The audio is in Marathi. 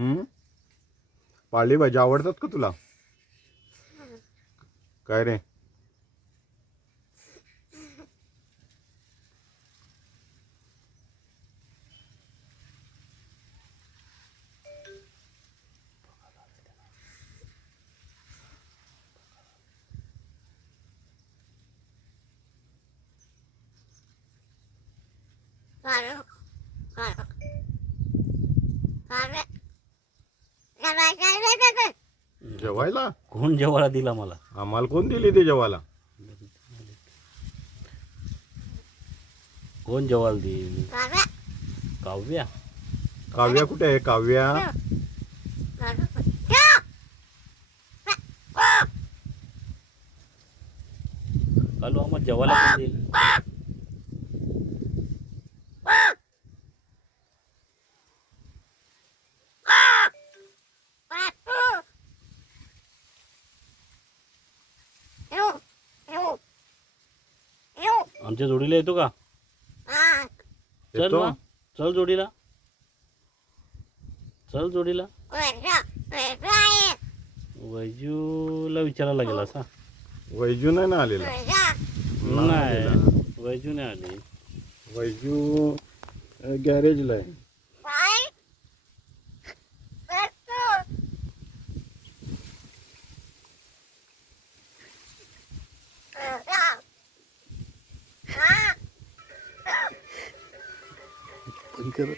हम्म? पाळली भाजी आवडतात का तुला? काय रे? जेवायला? कोण जेवायला दिला मला? आम्हाला कोण दिली ते जेवायला? कोण जेवायला देईल? काव्या. काव्या? कुठे आहे? काव्या? कालू आम्हाला जेवायला कोण देईल? आमच्या जोडीला येतो का? चल येतो. मग. चल जोडीला. चल जोडीला. वैजूला विचारायला गेला असा. वैजू नाही ना आलेला? नाही. वैजू नाही आली. वैजू अ, गॅरेजला आहे. ഭയങ്കര